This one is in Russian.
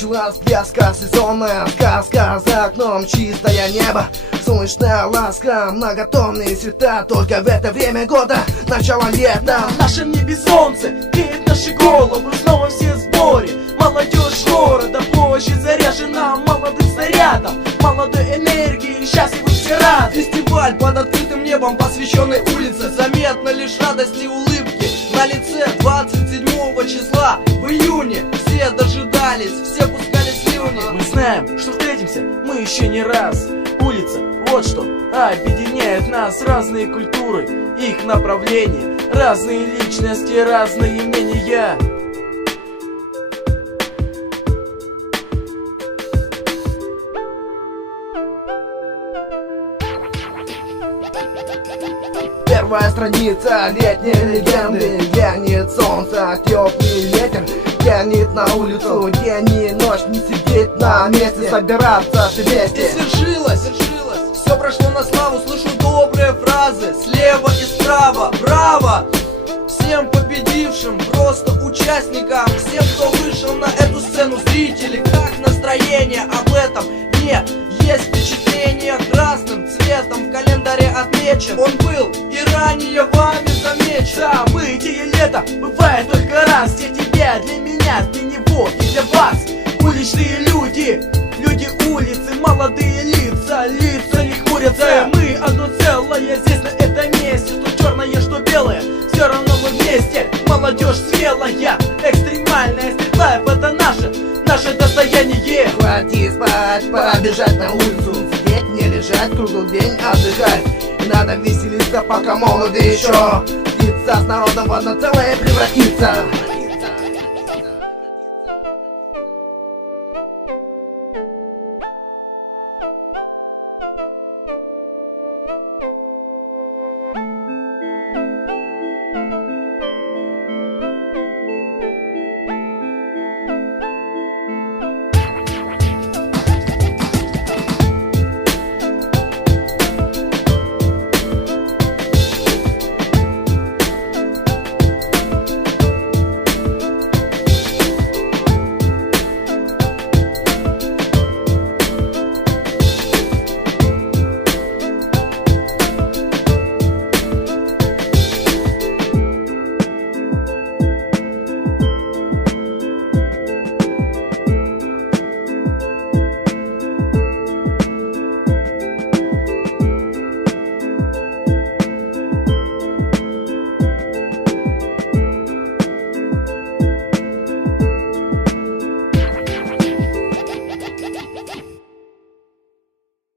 Началась пляска сезонная, сказка за окном, чистое небо, солнечная ласка, многотонные цвета. Только в это время года, начало лета. В нашем небе солнце греет наши головы, снова все в сборе. Молодежь города, площадь заряжена молодым снарядом, молодой энергией, счастливы все рады. Фестиваль под открытым небом, посвященный улице. Заметно лишь радость и улыбки на лице. 27 числа в июне все дожидались, все пускали слюни. Мы знаем, что встретимся мы еще не раз. Улица, вот что объединяет нас. Разные культуры, их направления, разные личности, разные мнения. Первая страница летней легенды. Тянет солнце, теплый ветер, тянет на улицу. День и ночь, не сидеть на месте, собираться вместе. И свершилось, все прошло на славу. Слышу добрые фразы слева и справа. Браво! Всем победившим, просто участникам, всем, кто вышел на эту сцену. Зрители, как настроение? Об этом не есть впечатление. Красным цветом в календаре отмечен. Он был и ранее вами замечен. Событие лета бывает только раз. Для тебя, для меня, для него и для вас. Уличные люди, люди улицы, молодые лица, лица не хмурятся. Мы одно целое здесь, на этом месте. Что черное, что белое, все равно мы вместе. Молодежь смелая, экстремальная, стрит-лайф — это наше достояние. Хватит спать, пора бежать на улицу. Сидеть, не лежать, круглый день отдыхать. И надо веселиться, пока молоды еще. Слиться с народом в одно целое превратиться.